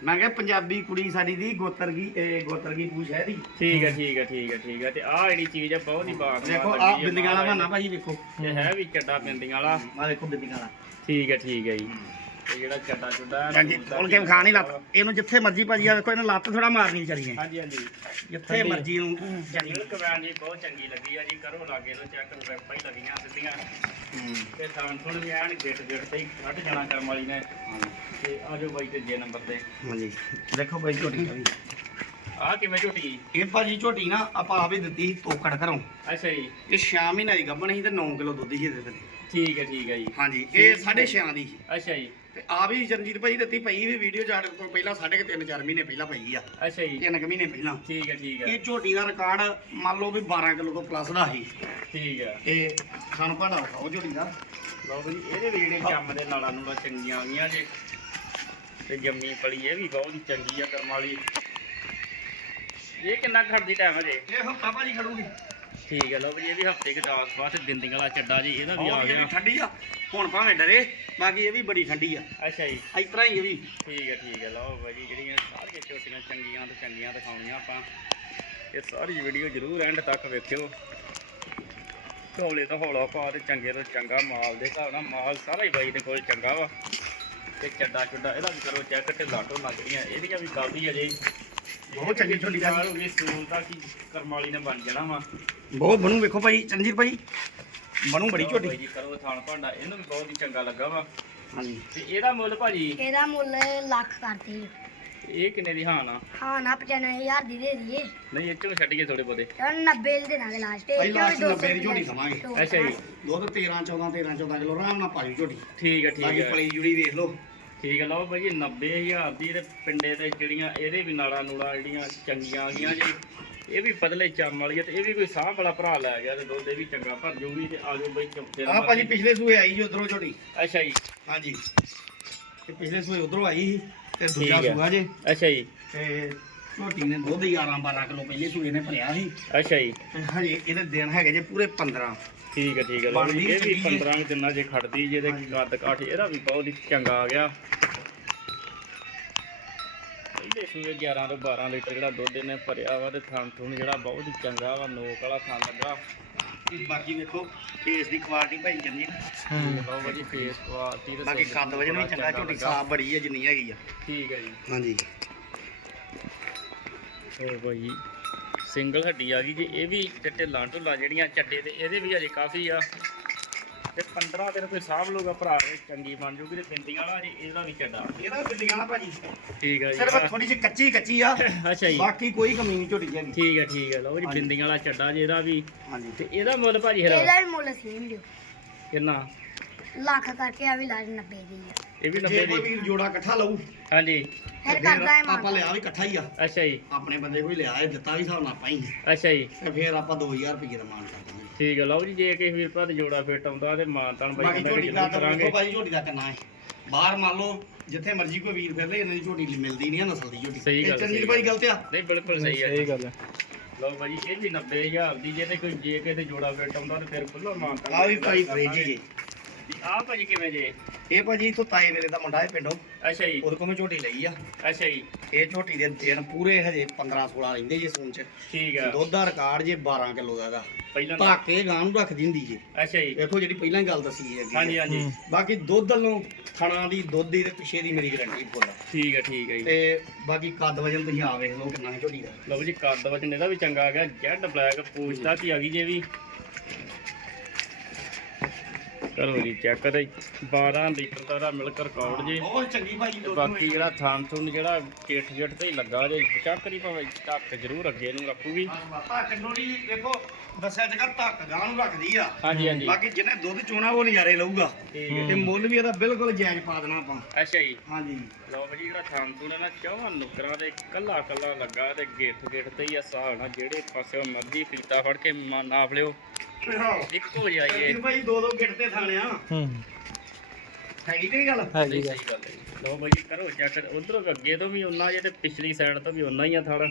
ਮੈਂ ਕਿਹਾ ਪੰਜਾਬੀ ਕੁੜੀ ਸਾਡੀ ਦੀ ਗੋਤਰਗੀ ਇਹ ਗੋਤਰਗੀ ਪੂਛ ਹੈ ਦੀ ਠੀਕ ਹੈ ਠੀਕ ਹੈ ਠੀਕ ਹੈ ਠੀਕ ਹੈ। ਤੇ ਆਹ ਜਿਹੜੀ ਚੀਜ਼ ਹੈ ਬਹੁਤ ਹੀ ਬਾਤ ਦੇਖੋ ਆਹ ਬਿੰਦੀਆਂ ਵਾਲਾ ਬਹਾਨਾ ਭਾਜੀ ਵੇਖੋ। ਇਹ ਹੈ ਵੀ ਚੱਡਾ ਬਿੰਦੀਆਂ ਵਾਲਾ। ਆਹ ਦੇਖੋ ਬਿੰਦੀਆਂ ਵਾਲਾ। ਠੀਕ ਹੈ ਠੀਕ ਹੈ ਜੀ। ਤੇ ਜਿਹੜਾ ਚੱਡਾ ਚੁੱਡਾ ਹੈ, ਹਾਂਜੀ ਖੋਲ ਕੇ ਵਿਖਾ ਨਹੀਂ ਲੱਤ ਇਹਨੂੰ ਜਿੱਥੇ ਮਰਜ਼ੀ ਭਾਜੀ ਆ ਵੇਖੋ ਇਹਨੇ ਲੱਤ ਥੋੜਾ ਮਾਰਨੀ ਵਿਚਾਰੀ ਨੇ। ਹਾਂਜੀ ਹਾਂਜੀ। ਜਿੱਥੇ ਮਰਜ਼ੀ ਨੂੰ ਜਾਨੀ ਮਿਲਕ ਵੈਨ ਜੀ ਬਹੁਤ ਚੰਗੀ ਲੱਗੀ ਆ ਜੀ ਕਰੋ ਲਾਗੇ ਨੂੰ ਚੈੱਕ ਵੈਪਾਂ ਹੀ ਲੱਗੀਆਂ ਸਿੱਧੀਆਂ। ਤੇ ਥਾਂ ਥੋੜ ਵੀ ਐਨ ਗਿੱਟ ਗਿੱਟ ਤੇ ਹੀ ਕੱਢ ਜਾਣਾ ਕਰਮ ਵਾਲੀ ਨੇ। ਤੇ ਆਜੋ ਬਾਈ ਤੀਜੇ ਨੰਬਰ ਤੇ। ਹਾਂਜੀ। ਦੇਖੋ ਭਾਈ ਝੋਟੀ ਦਾ ਵੀ। ਆਹ ਕਿਵੇਂ ਝੋਟੀ? ਇਹ ਭਾਜੀ ਝੋਟੀ ਨਾ ਆਪਾਂ ਆਪੇ ਦਿੱਤੀ ਸੀ ਤੋਕੜ ਘਰੋਂ। ਅੱਛਾ ਜੀ। ਇਹ 6 ਮਹੀਨੇ ਦੀ ਗੱਭਣ ਸੀ ਤੇ 9 ਕਿਲੋ ਦੁੱਧ ਸੀ ਇਹਦੇ ਤੇ ਠੀਕ ਹੈ ਠੀਕ ਹੈ ਜੀ। ਹਾਂਜੀ ਇਹ 6.5 ਦੀ ਸੀ। ਅੱਛਾ ਜੀ। ਤੇ ਆ ਵੀ ਜਰਨਜੀਤ ਭਾਈ ਦਿੱਤੀ ਪਈ ਵੀ ਵੀਡੀਓ ਸਾਡੇ ਕੋਲ ਪਹਿਲਾਂ ਸਾਢੇ ਕੁ ਤਿੰਨ ਚਾਰ ਮਹੀਨੇ ਪਹਿਲਾਂ ਪਈ ਆ। ਅੱਛਾ ਜੀ। ਤਿੰਨ ਕੁ ਮਹੀਨੇ ਪਹਿਲਾਂ। ਠੀਕ ਹੈ ਠੀਕ ਹੈ। ਇਹ ਝੋਟੀ ਦਾ ਰਿਕਾਰਡ ਮੰਨ ਲਓ ਵੀ 12 ਕਿਲੋ ਤੋਂ ਪਲੱਸ ਦਾ ਸੀ। ਠੀਕ ਹੈ। ਇਹ ਸਾਨੂੰ ਭਾਂਡਾ ਵਿਖਾਓ ਝੋਟੀ ਦਾ। ਲਓ ਬਈ ਇਹਦੇ ਵੀ ਜਿਹੜੇ ਚੰਮ ਦੇ ਨਾਲਾਂ ਨੂੰ ਚੰਗੀਆਂ ਆ ਗਈਆਂ ਜੇ। ਤੇ ਜੰਮੀ ਪਲੀ ਇਹ ਵੀ ਬਹੁਤ ਹੀ ਚੰਗੀ ਆ ਕਰਮ ਵਾਲੀ। ਇਹ ਕਿੰਨਾ ਖੜਦੀ ਟਾਈਮ ਹੈ ਜੀ? ਇਹ ਹਫਤਾ ਭਾਜੀ ਖੜੂਗੀ। ਠੀਕ ਹੈ ਲਓ ਬਈ ਇਹ ਵੀ ਹਫ਼ਤੇ ਕੇ ਦਾਸ ਬਾਅਦ ਬਿੰਦੀਆਂ ਵਾਲਾ ਚੱਡਾ ਜੀ ਇਹਦਾ ਵੀ ਆ ਬਹੁਤ ਇਹ ਵੀ ਗਿਆ ਠੰਡੀ ਆ? ਹੁਣ ਭਾਵੇਂ ਡਰੇ ਬਾਕੀ ਇਹ ਵੀ ਬੜੀ ਠੰਡੀ ਆ। ਅੱਛਾ ਜੀ। ਇਸ ਤਰ੍ਹਾਂ ਹੀ ਇਹ ਵੀ। ਠੀਕ ਹੈ ਠੀਕ ਹੈ ਲਓ ਬਾਈ ਜਿਹੜੀਆਂ ਸਾਰੀਆਂ ਝੋਟੀਆਂ ਚੰਗੀਆਂ ਤੇ ਚੰਗੀਆਂ ਦਿਖਾਉਣੀਆਂ ਆਪਾਂ। ਇਹ ਸਾਰੀ ਵੀਡੀਓ ਜ਼ਰੂਰ ਐਂਡ ਤੱਕ ਵੇਖਿਓ। ਹੌਲੇ ਤੋਂ ਹੌਲਾ ਪਾ ਤੇ ਚੰਗੇ ਤੋਂ ਚੰਗਾ ਮਾਲ ਦੇ ਹਿਸਾਬ ਨਾਲ ਮਾਲ ਸਾਰਾ ਹੀ ਬਾਈ ਦੇ ਕੋਲ ਚੰਗਾ ਵਾ। ਤੇ ਚੱਡਾ ਚੁੱਡਾ ਇਹਦਾ ਵੀ ਕਰੋ ਚੈੱਕ ਤੇ ਲਾਟੋ ਲੱਗਦੀਆਂ ਇਹਦੀਆਂ ਵੀ ਕਾਫੀ ਅਜੇ ਬਹੁਤ ਚੰਗੀ ਝੋਟੀ ਦਾ। ਹੋ ਗਈ ਸੂਲ ਦਾ ਕੀ ਕਰਮ ਵਾਲੀ ਨੇ ਬਣ ਜਾਣਾ ਵਾ। ਬਹੁਤ ਬਣੂ ਵੇਖੋ ਭਾਈ ਚੰਜੀਤ ਭਾਈ। ਬਣੂ ਬੜੀ ਝੋਟੀ। ਜੀ ਕਰੋ ਥਾਣ ਭਾਂਡਾ ਇਹਨੂੰ ਵੀ ਬਹੁਤ ਹੀ ਚੰਗਾ ਲੱਗਾ ਵਾ। ਹਾਂਜੀ। ਤੇ ਇਹਦਾ ਮੁੱਲ ਭਾਜੀ? ਇਹਦਾ ਮੁੱਲ ਲੱਖ ਕਰਦੇ ਜੀ। ਇਹ ਕਿੰਨੇ ਦੀ ਹਾਂ ਨਾ ਹਾਂ ਨਾ 95000 ਦੀ ਦੇ ਦਈਏ। ਨਹੀਂ ਇਹ ਚੋਂ ਛੱਡੀਏ ਥੋੜੇ ਬਹੁਤੇ। ਤੇ 90 ਦੀ ਦੇਣਾਗੇ ਲਾਸਟ ਭਾਈ last 90 ਦੀ ਝੋਟੀ ਦਵਾਂਗੇ। ਅੱਛਾ ਜੀ। ਦੁੱਧ 13 14 13 14 ਕਿਲੋ ਆਰਾਮ ਨਾਲ ਪਾਈ ਝੋਟੀ। ਠੀਕ ਹੈ ਠੀਕ ਬਾਕੀ ਹੈ ਪਲੀ ਜੁੜੀ ਵੇਖ ਲਓ। ਠੀਕ ਹੈ ਲਓ ਭਾਜੀ 90000 ਦੀ ਤੇ ਪਿੰਡੇ ਤੇ ਜਿਹੜੀਆਂ ਇਹਦੇ ਵੀ ਨਾੜਾਂ ਨੂੜਾਂ ਜਿਹੜੀਆਂ ਚੰਗੀਆਂ ਆ ਗਈਆਂ ਜੀ। ਇਹ ਵੀ ਪਤਲੇ ਚੰਮ ਵਾਲੀ ਆ ਤੇ ਇਹ ਵੀ ਕੋਈ ਸਾਹ ਵਾਲਾ ਭਰਾ ਲੈ ਗਿਆ ਤੇ ਦੁੱਧ ਇਹ ਵੀ ਚੰਗਾ ਭਰ ਜੂਗੀ ਤੇ ਆਜੋ ਬਈ ਚੌਥੇ ਆਹ ਭਾਜੀ ਪਿਛਲੇ ਸੂਏ ਆਈ ਜੀ ਉਧਰੋਂ ਝੋਟੀ। ਅੱਛਾ ਜੀ। ਹਾਂਜੀ। ਤੇ ਪਿਛਲੇ ਸੂਏ ਉਧਰੋਂ ਆਈ ਸੀ ਤੇ ਦੂਜਾ ਠੀਕ। ਸੂਆ ਜੇ। ਅੱਛਾ ਜੀ। ਤੇ ਝੋਟੀ ਨੇ ਦੁੱਧ 11 12 ਕਿਲੋ ਪਹਿਲੇ ਸੂਏ ਨੇ ਭਰਿਆ ਸੀ। ਅੱਛਾ ਜੀ। ਤੇ ਹਜੇ ਇਹਦੇ ਦਿਨ ਹੈਗੇ ਜੇ ਪੂਰੇ 15 ਠੀਕ ਹੈ ਠੀਕ ਹੈ ਲਓ ਬਣਦੀ ਜੀ, ਇਹ ਵੀ ਚੰਗੀ ਹੈ। 15 ਦਿਨਾਂ ਜੇ ਖੜਦੀ ਜਿਹਦੇ ਕੱਦ ਕਾਠ ਇਹਦਾ ਵੀ ਬਹੁਤ ਹੀ ਚੰਗਾ ਆ ਗਿਆ। ਸੂਏ 11 ਤੋਂ 12 ਲੀਟਰ ਜਿਹੜਾ ਦੁੱਧ ਇਹਨੇ ਭਰਿਆ ਵਾ ਤੇ ਥਣ ਥੁਣ ਜਿਹੜਾ ਬਹੁਤ ਹੀ ਚੰਗਾ ਵਾ ਨੋਕ ਵਾਲਾ ਥਣ ਲੱਗਾ। ਤੇ ਬਾਕੀ ਵੇਖੋ ਫੇਸ ਦੀ ਕੁਆਲਿਟੀ ਭਾਈ ਚੰਗੀ ਲਓ ਭਾਜੀ ਫੇਸ ਕੁਆਲਿਟੀ ਬਾਕੀ ਕੱਦ ਵਜਨ ਵੀ ਚੰਗਾ ਝੋਟੀ। ਸਾਫ਼ ਬੜੀ ਹੈ ਜਿੰਨੀ ਹੈਗੀ ਆ। ਠੀਕ ਹੈ ਜੀ। ਹਾਂਜੀ। ਹੋਰ ਭਾਈ ਸਿੰਗਲ ਹੱਡੀ ਆ ਗਈ ਜੀ ਇਹ ਵੀ ਤੇ ਢਿੱਲਾਂ ਢੁੱਲਾਂ ਜਿਹੜੀਆਂ ਚੱਡੇ ਤੇ ਇਹਦੇ ਵੀ ਅਜੇ ਕਾਫੀ ਆ। ਤੇ 15 ਦਿਨ ਕੋਈ ਸਾਂਭ ਲੂਗਾ ਭਰਾ ਇਹ ਚੰਗੀ ਬਣ ਜੂਗੀ ਤੇ ਬਿੰਦੀਆਂ ਵਾਲਾ ਜੀ ਇਹਦਾ ਵੀ ਚੱਡਾ। ਇਹਦਾ ਬਿੱਲੀਆਂ ਨਾ ਭਾਜੀ। ਠੀਕ ਆ ਜੀ। ਸਿਰਫ ਥੋੜੀ ਜਿਹੀ ਕੱਚੀ ਕੱਚੀ ਆ। ਅੱਛਾ ਜੀ। ਬਾਕੀ ਕੋਈ ਕਮੀ ਨਹੀਂ ਝੋਟੀ ਜੀ ਠੀਕ ਹੈ ਠੀਕ ਹੈ ਲਓ ਜੀ। ਬਿੰਦੀਆਂ ਵਾਲਾ ਚੱਡਾ ਜੀ ਇਹਦਾ ਵੀ। ਹਾਂਜੀ। ਤੇ ਇਹਦਾ ਮੁੱਲ ਭਾਜੀ ਫਿਰ ਇਹਦਾ ਵੀ ਮੁੱਲ ਸੀ ਲਿਓ। ਕਿੰਨਾ? ਲੱਖ ਕਰਕੇ ਆ ਵੀ ਲਾਜ 90 ਦੀ ਆ। ਇਹ ਵੀ ਜੇ 90 ਕੋਈ ਦੀ ਵੀਰ ਜੋੜਾ ਇਕੱਠਾ ਲਊ। ਹਾਂਜੀ। ਫਿਰ ਕਰਦਾ ਹੈ ਆਪਾਂ ਲਿਆ ਵੀ ਇਕੱਠਾ ਹੀ ਆ। ਅੱਛਾ ਜੀ। ਆਪਣੇ ਬੰਦੇ ਕੋਈ ਲਿਆ ਹੈ ਦਿੱਤਾ ਵੀ ਹਿਸਾਬ ਨਾਲ ਪਾਈ ਅੱਛਾ ਜੀ। ਤੇ ਫਿਰ ਆਪਾਂ 2000 ਰੁਪਏ ਦਾ ਮਾਨ ਕਰ ਦਾਂਗੇ ਠੀਕ ਹੈ ਲਓ ਜੀ ਜੇ ਕਿਸੇ ਵੀਰ ਭਰਾ ਦਾ ਜੋੜਾ ਫਿੱਟ ਆਉਂਦਾ ਤੇ ਮਾਨਤਾਨ ਬਾਈ ਬਾਕੀ ਕਹਿੰਦਾ ਕਿ ਜ਼ਰੂਰ ਕਰਾਂਗੇ। ਵੇਖੋ ਭਾਈ ਝੋਟੀ ਦਾ ਕਿੰਨਾ ਹੈ। ਬਾਹਰ ਮੰਨ ਲਓ ਜਿੱਥੇ ਮਰਜ਼ੀ ਕੋਈ ਵੀਰ ਫਿਰਦੇ ਇਹਨਾਂ ਦੀ ਝੋਟੀ ਮਿਲਦੀ ਨਹੀਂ ਆ ਨਸਲ ਦੀ ਝੋਟੀ। ਸਹੀ ਗੱਲ, ਇਹ ਚੰਗੀ ਸਹੀ ਭਾਈ ਗਲਤ ਆ। ਨਹੀਂ ਬਿਲਕੁਲ ਸਹੀ ਹੈ ਸਹੀ ਗੱਲ ਹੈ ਲਓ ਭਾਜੀ ਇਹ ਵੀ 90000 ਦੀ ਜੇ ਤੇ ਕੋਈ ਜੇ ਕਿਸੇ ਦੇ ਜੋੜਾ ਫਿੱਟ ਆਉਂਦਾ ਤੇ ਫਿਰ ਖੁੱਲਾ ਮਾਨਤਾਨ ਆ ਵੀ ਭਾਈ ਫਰੇਜੀ ਜੀ। ਆ ਭਾਜੀ ਕਿਵੇਂ ਜੇ? ਇਹ ਭਾਜੀ ਇਥੋਂ ਤਾਏ ਮੇਰੇ ਦਾ ਮੁੰਡਾ ਹੈ ਪਿੰਡੋਂ। ਅੱਛਾ ਜੀ। ਉਹਦੇ ਕੋਲ ਮੈਂ ਝੋਟੀ ਲਈ ਆ। ਅੱਛਾ ਜੀ। ਇਹ ਝੋਟੀ ਦੇ ਦਿਨ ਪੂਰੇ ਹਜੇ 15 16 ਰਹਿੰਦੇ ਜੀ ਸੂਨ ਚ। ਠੀਕ ਆ। ਦੁੱਧ ਦਾ ਰਿਕਾਰਡ ਜੇ 12 ਕਿਲੋ ਦਾ ਇਹਦਾ ਪਹਿਲਾਂ ਧਾਕੇ ਗਾਂ ਨੂੰ ਰੱਖ ਦਿੰਦੀ ਜੀ। ਅੱਛਾ ਜੀ। ਵੇਖੋ ਜਿਹੜੀ ਪਹਿਲਾਂ ਹੀ ਗੱਲ ਦੱਸੀ ਹੈ ਅੱਗੇ। ਹਾਂਜੀ ਹਾਂਜੀ। ਬਾਕੀ ਦੁੱਧ ਵੱਲੋਂ ਥਣਾ ਦੀ ਦੁੱਧ ਦੀ ਤੇ ਪਿੱਛੇ ਦੀ ਮੇਰੀ ਗਰੰਟੀ ਫੁੱਲ ਆ। ਠੀਕ ਹੈ ਠੀਕ ਹੈ ਜੀ। ਤੇ ਬਾਕੀ ਕੱਦ ਵਜਨ ਤੁਸੀਂ ਆ ਵੇਖ ਲਓ ਕਿੰਨਾ ਹੈ ਝੋਟੀ ਦਾ। ਲਓ ਜੀ ਕੱਦ ਵਜਨ ਇਹਦਾ ਵੀ ਚੰਗਾ ਆ ਗਿਆ ਜੈਡ ਬਲੈਕ ਪੂਛ ਤੱਕ ਹੀ ਆ ਗਈ ਜੇ ਵੀ। ਕਰੋ ਜੀ ਚੈੱਕ ਤੇ 12 ਲੀਟਰ ਦਾ ਇਹਦਾ ਮਿਲਕ ਰਿਕਾਰਡ ਜੀ। ਬਹੁਤ ਚੰਗੀ ਭਾਜੀ ਤੇ ਬਾਕੀ ਜਿਹੜਾ ਥਾਮ ਥੁਨ ਜਿਹੜਾ ਕਿੱਟ ਜਿੱਟ ਤੇ ਹੀ ਲੱਗਾ ਜੇ ਚੱਕਰੀ ਭਾਵੇਂ ਧੱਕ ਜ਼ਰੂਰ ਅੱਗੇ ਨੂੰ ਰੱਖੂਗੀ। ਧੱਕ ਡੋਰੀ ਵੇਖੋ ਦੱਸਿਆ ਜਗਾ ਧੱਕ ਗਾਂ ਨੂੰ ਰੱਖਦੀ ਆ। ਹਾਂਜੀ ਹਾਂਜੀ। ਬਾਕੀ ਜਿਹਨੇ ਦੁੱਧ ਚੋਣਾ ਉਹ ਨਜ਼ਾਰੇ ਲਊਗਾ। ਤੇ ਮੁੱਲ ਵੀ ਇਹਦਾ ਬਿਲਕੁਲ ਜਾਇਜ਼ ਪਾ ਦੇਣਾ ਆਪਾਂ। ਅੱਛਾ ਜੀ। ਹਾਂਜੀ। ਲਓ ਜੀ ਜਿਹੜਾ ਥਾਮ ਹੈ ਨਾ ਚੌਵਾਂ ਨੁਕਰਾਂ ਤੇ ਕੱਲਾ ਕੱਲਾ ਲੱਗਾ ਤੇ ਗਿੱਠ ਗਿੱਠ ਤੇ ਹੀ ਆ ਹਿਸਾਬ ਨਾਲ ਜਿਹੜੇ ਪਾਸੇ ਮਰਜ਼ੀ ਫੀਤਾ ਫੜ ਕੇ ਨਾਪ ਲਿਓ। ਇੱਕੋ ਜਿਹਾ ਹੀ। ਇਹ ਇਹ ਭਾਈ ਦੋ ਦੋ ਗਿੱਟ ਤੇ ਥਾਣਿਆ ਹੂੰ। ਹੈਗੀ ਤੇ ਗੱਲ? ਹੈਗੀ ਸਹੀ ਗੱਲ ਗੱਲ ਹੈ ਜੀ। ਲਓ ਬਾਈ ਕਰੋ ਚੈੱਕ ਉਧਰੋਂ ਅੱਗੇ ਤੋਂ ਵੀ ਉਨਾ ਜੇ ਤੇ ਪਿਛਲੀ ਸਾਈਡ ਤੋਂ ਵੀ ਉਨਾ ਹੀ ਆ ਥੜ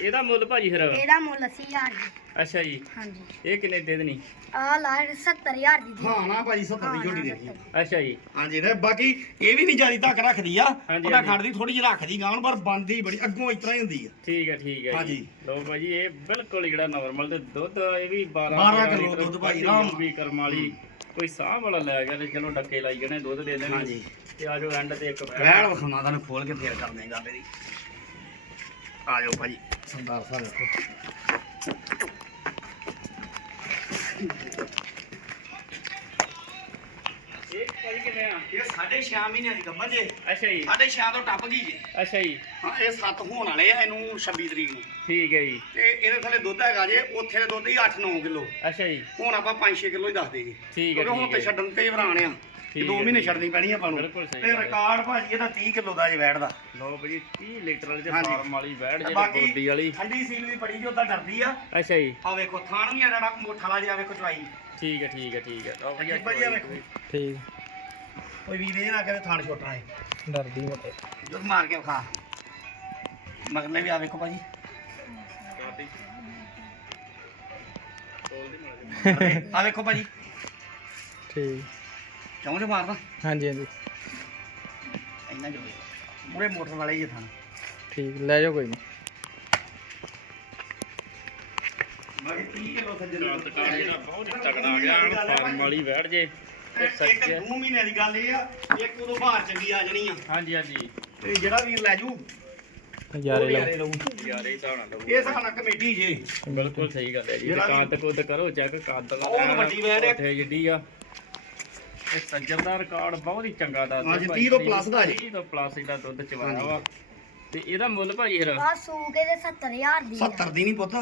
ਇਹਦਾ ਮੁੱਲ ਭਾਜੀ ਫਿਰ? ਇਹਦਾ ਮੁੱਲ 80000 ਜੀ। ਅੱਛਾ ਜੀ। ਹਾਂਜੀ। ਇਹ ਕਿੰਨੇ ਦੇ ਦੇਣੀ? ਆ ਲਾਜ 70000 ਦੀ ਹਾਂ ਨਾ ਭਾਜੀ 70 ਦੀ ਝੋਟੀ ਦੇਣੀ। ਆ। ਅੱਛਾ ਜੀ। ਹਾਂਜੀ ਤੇ ਬਾਕੀ ਇਹ ਵੀ ਨਹੀਂ ਜਿਆਦੀ ਧੱਕ ਰੱਖਦੀ ਆ। ਉਹਦਾ। ਖੜਦੀ ਥੋੜੀ ਜਿਹੀ ਰੱਖਦੀ ਗਾਂ ਨੂੰ, ਪਰ ਬੰਦੀ ਬੜੀ ਅੱਗੋਂ ਇਸ ਤਰ੍ਹਾਂ ਹੀ ਹੁੰਦੀ ਆ। ਠੀਕ ਹੈ ਠੀਕ ਹੈ ਹਾਂਜੀ। ਲਓ ਭਾਜੀ ਇਹ ਬਿਲਕੁਲ ਹੀ ਜਿਹੜਾ ਨਾਰਮਲ ਤੇ ਦੁੱਧ ਇਹ ਵੀ 12 12 13 ਕਿਲੋ ਲੀਟਰ ਦੁੱਧ ਭਾਜੀ, ਆਰਾਮ। ਵੀ ਕਰਮ ਵਾਲੀ ਕੋਈ ਸਾਹ ਵਾਲਾ ਲੈ ਗਿਆ ਤੇ ਚਲੋ ਡੱਕੇ ਲਾਈ ਜਣੇ ਦੁੱਧ ਦੇ ਦੇਣਗੇ ਹਾਂਜੀ। ਤੇ ਆਜੋ ਐਂਡ ਤੇ ਇੱਕ ਵੈੜ ਵਖਾਉਣਾ ਤੁਹਾਨੂੰ ਖੋਲ ਕੇ ਫੇਰ ਕਰਦੇ ਆਂ ਗੱਲ ਇਹਦੀ। ਆ ਜਾਓ ਭਾਜੀ ਸਰਦਾਰ ਸਾਹਿਬ ਕਿਵੇਂ ਆ ਇਹ 6.5 ਮਹੀਨਿਆਂ ਦੀ ਗੱਭਰ ਜੇ। ਅੱਛਾ ਜੀ। 6.5 ਤੋਂ ਟੱਪ ਗਈ ਜੇ। ਅੱਛਾ ਜੀ। ਹਾਂ ਇਹ 7 ਹੋਣ ਵਾਲੇ ਆ ਇਹਨੂੰ 26 ਤਰੀਕ ਨੂੰ। ਠੀਕ ਹੈ ਜੀ। ਤੇ ਇਹਦੇ ਥੱਲੇ ਦੁੱਧ ਹੈਗਾ ਜੇ ਉੱਥੇ ਦੁੱਧ ਹੀ 8-9 ਕਿਲੋ। ਅੱਛਾ ਜੀ। ਹੁਣ ਆਪਾਂ 5-6 ਕਿਲੋ ਹੀ ਦੱਸਦੇ ਜੀ ਠੀਕ ਹੈ, ਕਿਉਂਕਿ ਹੁਣ ਤੇ। ਛੱਡਣ ਤੇ ਹੀ ਵਰਾਣ ਆ। ਠੀਕ 2 ਹੈ, ਮਹੀਨੇ ਠੀਕ ਛੱਡਣੀ ਪੈਣੀ ਆਪਾਂ ਨੂੰ। ਬਿਲਕੁਲ ਸਹੀ ਤੇ ਗੱਲ ਹੈ। ਰਿਕਾਰਡ ਭਾਜੀ ਇਹਦਾ 30 ਕਿਲੋ ਦਾ ਜੇ ਵੈੜ ਦਾ ਲਓ ਭਾਜੀ 30 ਲੀਟਰ ਵਾਲੀ ਤੇ ਹਾਂਜੀ। ਫਾਰਮ ਵਾਲੀ ਬੈੜ ਤੇ ਜਿਹੜੀ ਬਾਕੀ ਵਾਲੀ। ਠੰਡੀ ਸੀਲ ਦੀ ਬੜੀ ਜੋ ਤਾਂ ਡਰਦੀ ਆ। ਅੱਛਾ ਜੀ। ਆ ਵੇਖੋ ਥਾਣ ਵੀ ਆ ਜਿਹੜਾ ਮੋਠਾ ਲਾ ਜਿਹਾ ਵੇਖੋ ਚਵਾਈ ਠੀਕ ਹੈ ਠੀਕ ਹੈ ਠੀਕ ਹੈ। ਲਓ ਭਾਜੀ ਅੱਗੇ ਵਧੀਆ ਵੇਖੋ। ਠੀਕ। ਕੋਈ ਵੀਰ ਇਹ ਨਾ ਕਹੇ ਥਾਣ ਛੋਟਾ ਹੈ। ਡਰਦੀ ਮਤੇ ਜਦ ਮਾਰ ਕੇ ਵਿਖਾ। ਮਗਰਲੇ ਵੀ ਆ ਵੇਖੋ ਭਾਜੀ। ਆ ਵੇਖੋ ਭਾਜੀ। ਠੀਕ। ਜੋ ਮਾਰਦਾ ਹਾਂਜੀ ਹਾਂਜੀ। ਇੰਨਾ ਜੋ ਪੂਰੇ ਮੋਟਰ ਵਾਲੇ ਹੀ ਆ ਥਾਣ। ਠੀਕ ਲੈ ਜਾਓ ਕੋਈ ਨਹੀਂ। ਬਾਕੀ 30 ਕਿਲੋ ਸੱਜਣ ਰਾਤ ਕਾਲ ਜਿਹੜਾ ਬਹੁਤ ਹੀ ਤਗੜਾ ਆ ਗਿਆ ਫਾਰਮ ਵਾਲੀ ਬੈੜ ਜੇ ਤੇ ਇੱਕ ਸੱਜੇ। ਦੋ ਮਹੀਨੇ ਦੀ ਗੱਲ ਇਹ ਆ ਇੱਕ ਉਦੋਂ ਬਾਹਰ ਚੰਗੀ ਆ ਜਾਣੀ ਆ। ਹਾਂਜੀ ਹਾਂਜੀ। ਤੇ ਜਿਹੜਾ ਵੀਰ ਲੈ ਜੂ ਯਾਰੇ ਉਹ ਲਓ। ਨਜ਼ਾਰੇ ਲਊ। ਯਾਰ ਇਹ ਤਾਂ ਨਾ ਲਓ ਇਹ ਸਾਡਾ ਕਮੇਟੀ ਜੇ। ਬਿਲਕੁਲ ਸਹੀ ਗੱਲ ਹੈ ਜੀ। ਜਿਹੜਾ ਵੀ- ਦੁਕਾਨ ਤੇ ਕੁੱਦ ਕਰੋ ਚੈੱਕ ਕੱਦ ਬਹੁਤ ਵੱਡੀ ਹੈ। ਉੱਥੇ ਜਿੱਡੀ ਆ। ਇਹ ਸੱਜਰ ਦਾ ਰਿਕਾਰਡ ਬਹੁਤ ਹੀ ਚੰਗਾ ਹਾਂਜੀ, ਭਾਈ। 30 ਤੋਂ plus ਦਾ ਜੀ। 30 ਤੋਂ ਪਲੱਸ ਇਹਦਾ ਦੁੱਧ ਚਵਾਇਆ। ਵਾ। ਤੇ ਇਹਦਾ ਮੁੱਲ ਭਾਜੀ ਫਿਰ? ਆ ਸੂਕੇ ਦੇ 70000 ਦੀ ਆ। 70 ਦੀ ਨਹੀਂ ਪੁੱਤ।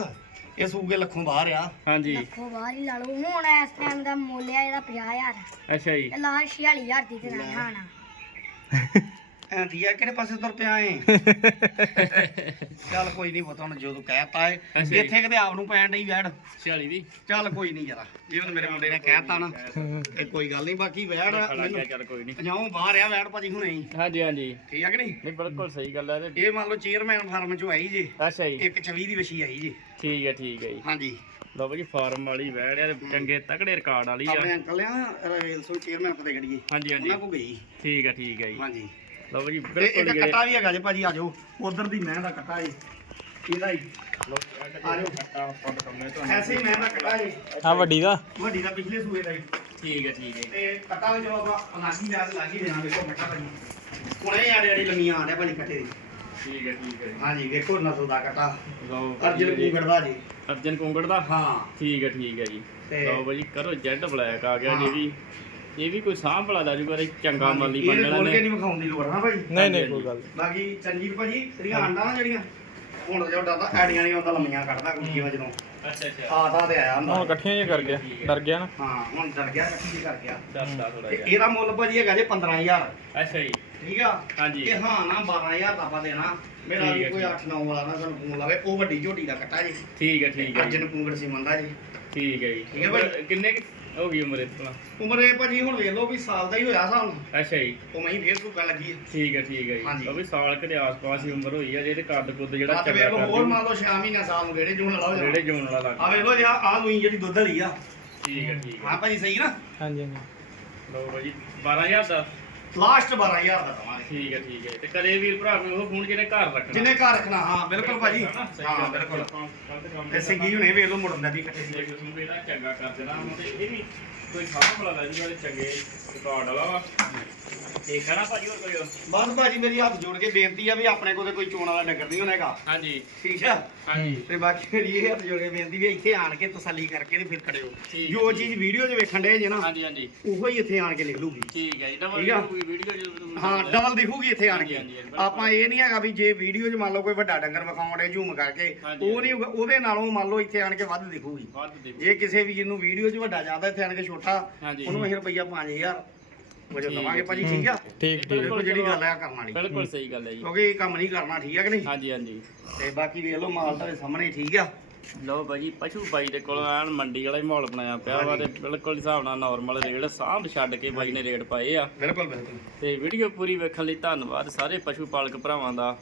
ਇਹ ਸੂਗੇ ਲੱਖੋਂ ਬਾਹਰ ਆ। ਹਾਂਜੀ। ਲੱਖੋਂ ਬਾਹਰ ਹੀ ਲਾ ਲਓ। ਹੁਣ ਇਸ ਟਾਈਮ ਦਾ ਮੁੱਲ ਆ ਇਹਦਾ 50000 ਅੱਛਾ ਜੀ। ਇਹ ਲਾਜ 46000 ਦੀ ਤੇ ਨਾ ਖਾਣਾ ਐਂਦੀ ਆ ਕਿਹੜੇ ਪਾਸੇ ਤੁਰ ਪਿਆ ਏ ਚੱਲ ਕੋਈ ਨਹੀਂ ਪੁੱਤ ਹੁਣ ਜੋ ਤੂੰ ਕਹਿਤਾ ਏ ਅੱਛਾ। ਇੱਥੇ ਕਿਤੇ ਆਪ ਨੂੰ ਪੈਣ ਡਈ ਵੈੜ 46 ਦੀ। ਚੱਲ ਕੋਈ ਨਹੀਂ ਜਰਾ ਜਿਵੇਂ ਮੇਰੇ ਮੁੰਡੇ ਨੇ ਕਹਿਤਾ ਨਾ। ਇਹ ਕੋਈ ਗੱਲ ਨਹੀਂ ਬਾਕੀ ਵੈੜ ਖੜਾ ਮੈਨੂੰ ਗਿਆ ਚੱਲ ਕੋਈ ਨਹੀਂ ਪੰਜਾਹੋਂ ਬਾਹਰ ਆ ਵੈੜ ਭਾਜੀ ਹੁਣੇ ਹੀ। ਹਾਂਜੀ ਹਾਂਜੀ। ਠੀਕ ਆ ਕਿ ਨਹੀਂ? ਨਹੀਂ ਬਿਲਕੁਲ ਸਹੀ ਗੱਲ ਹੈ ਤੇ। ਇਹ ਮੰਨ ਲਓ ਚੇਅਰਮੈਨ ਫਾਰਮ ਚੋਂ ਆਈ ਜੀ ਅੱਛਾ ਜੀ। ਇੱਕ 24 ਦੀ ਵਛੀ ਆਈ ਜੀ। ਠੀਕ ਹੈ ਠੀਕ ਹੈ ਜੀ। ਹਾਂਜੀ। ਲਓ ਭਾਜੀ ਫਾਰਮ ਵਾਲੀ ਵੈੜ ਆ ਤੇ ਚੰਗੇ ਤਕੜੇ ਰਿਕਾਰਡ ਵਾਲੀ ਆ। ਆਪਣੇ ਅੰਕਲ ਆ ਰਵੇਲ ਸੋ ਚੇਅਰਮੈਨ ਪਤੇ ਗੜੀਏ। ਹਾਂਜੀ ਹਾਂਜੀ। ਉਹਨਾਂ ਕੋ ਗਈ। ਠੀਕ ਹੈ ਠੀਕ ਹੈ ਜੀ। ਹਾਂਜੀ। ਲਓ ਭਾਜੀ ਤੇ ਬਿਲਕੁਲ ਇਹਦਾ ਜਿਹੜੇ ਕੱਟਾ ਵੀ ਹੈਗਾ ਜੀ ਭਾਜੀ ਆ ਜਾਓ। ਉਧਰ ਦੀ ਮੈਂ ਦਾ ਕੱਟਾ ਜੀ ਇਹਦਾ ਹੀ। ਲਓ ਆ ਜਾਓ। ਆਪਾਂ ਦਿਖਾਉਂਦੇ ਤੁਹਾਨੂੰ। ਐਸੇ ਹੀ ਮੈਂ ਦਾ ਕੱਟਾ ਜੀ ਆ ਵੱਡੀ ਦਾ। ਵੱਡੀ ਦਾ ਪਿਛਲੇ ਸੂਏ ਦਾ ਜੀ ਠੀਕ ਹੈ ਠੀਕ ਹੈ। ਤੇ ਕੱਟਾ ਵੀ ਚਲੋ ਆਪਾਂ ਲਾਗੀ ਜਾ ਲਾਗੀ ਦੇਣਾ ਵੇਖੋ ਕੱਟਾ ਭਾਜੀ। ਹੁਣੇ ਆੜੇ ਆੜੇ ਲੰਮੀਆਂ ਆ ਰਿਹਾ ਭਾਜੀ ਕੱਟੇ ਦੀ। ਠੀਕ ਹੈ ਠੀਕ ਹੈ। ਹਾਂਜੀ ਵੇਖੋ ਨਸਲ ਦਾ ਕੱਟਾ। ਲਓ ਅਰਜਨ ਭਾਜੀ, ਕੁੰਗੜ ਦਾ ਜੀ। ਅਰਜਨ ਕੁੰਗੜ ਦਾ? ਹਾਂ। ਠੀਕ ਹੈ ਠੀਕ ਹੈ ਜੀ। ਤੇ ਲਓ ਬਾਈ ਕਰੋ ਜੈਡ ਬਲੈਕ ਆ ਗਿਆ ਜੀ। ਵੀ ਇਹ ਵੀ ਕੋਈ ਸਾਂਭ ਬੜਾ ਲੈ ਜੂਗਾ ਚੰਗਾ ਮਾਲੀ ਬਣ ਕੇ ਜਾਣਾ ਨਹੀਂ ਵਿਖਾਉਣ ਦੀ ਲੋੜ ਹਾਂ ਭਾਈ? ਨਹੀਂ ਨਹੀਂ ਕੋਈ ਗੱਲ ਬਾਕੀ ਚੰਜੀਤ ਭਾਜੀ ਤੇਰੀਆਂ ਆਂਡਾ ਨਾ ਜਿਹੜੀਆਂ ਹੁਣ ਜੋ ਡਰਦਾ ਐਡੀਆਂ ਨਹੀਂ ਆਉਂਦਾ ਲੰਮੀਆਂ ਕੱਢਦਾ ਵਾ ਜਦੋਂ ਅੱਛਾ ਅੱਛਾ। ਆਦਾ ਤੇ ਆਇਆ ਹੁਣ ਇਕੱਠੀਆਂ ਜਿਹਾ ਕਰ ਗਿਆ ਡਰ ਗਿਆ ਨਾ? ਹਾਂ ਹੁਣ ਡਰ ਗਿਆ ਕੱਟੀ ਕਰ ਗਿਆ। ਦੱਸਦਾ ਥੋੜਾ ਤੇ ਜਿਹਾ। ਇਹਦਾ ਮੁੱਲ ਭਾਜੀ ਹੈਗਾ ਜੇ 15000 ਅੱਛਾ ਜੀ। ਠੀਕ ਆ? ਹਾਂਜੀ। ਇਹ ਹਾਂ ਨਾ 12000 ਦਾ ਆਪਾਂ ਦੇਣਾ। ਮੇਰਾ ਠੀਕ ਵੀ ਹੈ, ਕੋਈ 8-9 ਵਾਲਾ ਨਾ ਸਾਨੂੰ ਫੋਨ ਲਾਵੇ ਉਹ ਵੱਡੀ ਝੋਟੀ ਦਾ ਕੱਟਾ ਜੀ। ਠੀਕ ਹੈ ਠੀਕ ਹੈ ਅੱਜ ਜੀ, ਨੂੰ ਪੁੰਗੜ ਸੀ ਮੰਦਾ ਜੀ। ਠੀਕ ਹੈ ਜੀ। ਠੀਕ ਹੈ। ਉਮਰ ਕਿੰਨੇ ਹੋ ਗਈ ਉਮਰ ਇਤਨਾ ਉਮਰ ਇਹ ਭਾਜੀ ਹੁਣ ਵੇਖ ਲਓ ਵੀ ਸਾਲ ਦਾ ਹੀ ਹੋਇਆ ਸਾਨੂੰ। ਅੱਛਾ ਜੀ। ਉਹ ਮੈਂ ਫੇਰ ਭੁੱਗਾ ਲੱਗੀ ਹੈ ਠੀਕ ਹੈ ਠੀਕ ਹੈ ਹਾਂਜੀ। ਜੀ ਉਹ ਵੀ ਸਾਲ ਕੁ ਦੇ ਆਸ-ਪਾਸ ਹੀ ਉਮਰ ਹੋਈ ਹੈ ਜੇ ਤੇ ਕੱਦ ਕੁੱਦ ਜਿਹੜਾ ਰਾਤ ਵੇਖ ਲਓ ਹੋਰ। ਮੰਨ ਲਓ 6 ਮਹੀਨੇ ਸਾਲ ਨੂੰ ਗੇੜੇ ਜੂਨ ਲਾਓ ਜਿਹੜੇ ਜੂਨ ਵਾਲਾ ਲੱਗ ਆ ਵੇਖ ਲਓ ਜੀ ਆ ਲੂਈ ਜਿਹੜੀ ਦੁੱਧ ਵਾਲੀ ਆ। ਠੀਕ ਹੈ ਠੀਕ ਹੈ। ਹਾਂ ਭਾਜੀ ਸਹੀ ਨਾ? ਹਾਂਜੀ ਹਾਂਜੀ। ਲਓ ਬਾਈ 12000 ਦਾ? ਲਾਸਟ 12000 ਦਾ ਦਵਾਂਗੇ ਠੀਕ ਹੈ ਠੀਕ ਹੈ। ਤੇ ਕਰੇ ਵੀਰ ਭਰਾ ਕੋਈ ਉਹ ਫੋਨ ਜਿਹਨੇ ਘਰ ਰੱਖਣਾ? ਜਿੰਨੇ ਘਰ ਰੱਖਣਾ? ਹਾਂ ਬਿਲਕੁਲ ਭਾਜੀ। ਹਾਂ। ਬਿਲਕੁਲ। ਤੇ ਸਿੰਗੀ ਹੁਣੇ ਵੇਖ ਲਓ ਮੁੜਨ ਦਾ ਵੀ। ਕੱਟੇ ਜੇ ਨੂੰ ਚੰਗਾ ਕਰ ਦੇਣਾ। ਤੇ ਇਹ ਵੀ ਕੋਈ ਸਾਹ ਬੜਾ ਲੈ ਜੂਗਾ ਚੰਗੇ ਰਿਕਾਰਡ ਵਾਲਾ ਵਾ। ਠੀਕ ਹੈ ਨਾ ਭਾਜੀ ਹੋਰ ਕੋਈ ਹੋਰ? ਬਸ ਭਾਜੀ ਮੇਰੀ ਹੱਥ ਜੋੜ ਕੇ ਬੇਨਤੀ ਆ ਵੀ ਆਪਣੇ ਕੋਲ ਤੇ ਕੋਈ ਚੋਣ ਵਾਲਾ ਡੰਗਰ ਨਹੀਂ ਹੋਣੇਗਾ। ਹਾਂਜੀ। ਠੀਕ ਆ? ਹਾਂਜੀ। ਤੇ ਬਾਕੀ ਮੇਰੀ ਇਹ ਹੱਥ ਜੋੜ ਕੇ ਬੇਨਤੀ ਵੀ ਇੱਥੇ ਆਣ ਕੇ ਤਸੱਲੀ ਕਰਕੇ ਤੇ ਫਿਰ ਖੜਿਓ। ਠੀਕ ਜੋ ਹੈ, ਚੀਜ਼ ਵੀਡੀਓ 'ਚ ਵੇਖਣ ਦੇ ਜੇ ਨਾ ਹਾਂਜੀ ਹਾਂਜੀ। ਉਹੋ ਹੀ ਇੱਥੇ ਆਣ ਕੇ ਲਿਖ ਲੂਗੀ ਠੀਕ ਹੈ ਜੀ ਡਬਲ ਠੀਕ ਆ। ਕੋਈ ਵੀਡੀਓ ਜਦੋਂ ਹਾਂ ਡਬਲ ਦਿਖੂਗੀ ਇੱਥੇ ਆਣ ਹਾਂਜੀ, ਕੇ ਹਾਂਜੀ, ਬਿਲਕੁਲ। ਆਪਾਂ ਇਹ ਨਹੀਂ ਹੈਗਾ ਵੀ ਜੇ ਵੀਡੀਓ 'ਚ ਮੰਨ ਲਓ ਕੋਈ ਵੱਡਾ ਡੰਗਰ ਵਿਖਾਉਂਦੇ ਝੂਮ ਕਰਕੇ ਹਾਂਜੀ, ਉਹ ਨਹੀਂ ਉਹਦੇ ਨਾਲੋਂ ਮੰਨ ਲਓ ਇੱਥੇ ਆਣ ਕੇ ਵੱਧ ਦਿਖੂਗੀ। ਵੱਧ ਦੇ ਜੇ ਕਿਸੇ ਵੀ ਜਿਹਨੂੰ ਵੀਡੀਓ 'ਚ ਵੱਡਾ ਜ਼ਿਆਦਾ ਇੱਥੇ ਆਣ ਕੇ ਛੋਟਾ ਹਾਂਜੀ। ਉਹਨੂੰ ਅਸੀਂ ਰੁਪਈਆ 5000 ਵਜੋਂ ਠੀਕ ਦਵਾਂਗੇ ਭਾਜੀ ਠੀਕ ਆ? ਠੀਕ ਠੀਕ। ਬਿਲਕੁਲ ਜਿਹੜੀ ਗੱਲ ਆ ਕਰਨ ਵਾਲੀ ਬਿਲਕੁਲ ਸਹੀ ਗੱਲ ਹੈ ਜੀ। ਕਿਉਂਕਿ ਇਹ ਕੰਮ ਨਹੀਂ ਕਰਨਾ ਠੀਕ ਆ ਕਿ ਨਹੀਂ? ਹਾਂਜੀ ਹਾਂਜੀ। ਤੇ ਬਾਕੀ ਵੇਖ ਲਓ ਮਾਲ ਤੁਹਾਡੇ ਸਾਹਮਣੇ ਠੀਕ ਆ। ਲਓ ਭਾਜੀ ਪਸ਼ੂ ਬਾਈ ਦੇ ਕੋਲ ਐਨ ਮੰਡੀ ਵਾਲਾ ਹੀ ਮਾਹੌਲ ਬਣਾਇਆ ਪਿਆ ਵਾ ਤੇ ਬਿਲਕੁਲ ਹਿਸਾਬ ਨਾਲ ਨਾਰਮਲ ਰੇਟ ਸਾਂਭ ਛੱਡ ਕੇ ਬਾਈ ਨੇ ਰੇਟ ਪਾਏ ਆ। ਬਿਲਕੁਲ ਬਿਲਕੁਲ। ਤੇ ਵੀਡੀਓ ਪੂਰੀ ਵੇਖਣ ਲਈ ਧੰਨਵਾਦ ਸਾਰੇ ਪਸ਼ੂ ਪਾਲਕ ਭਰਾਵਾਂ ਦਾ।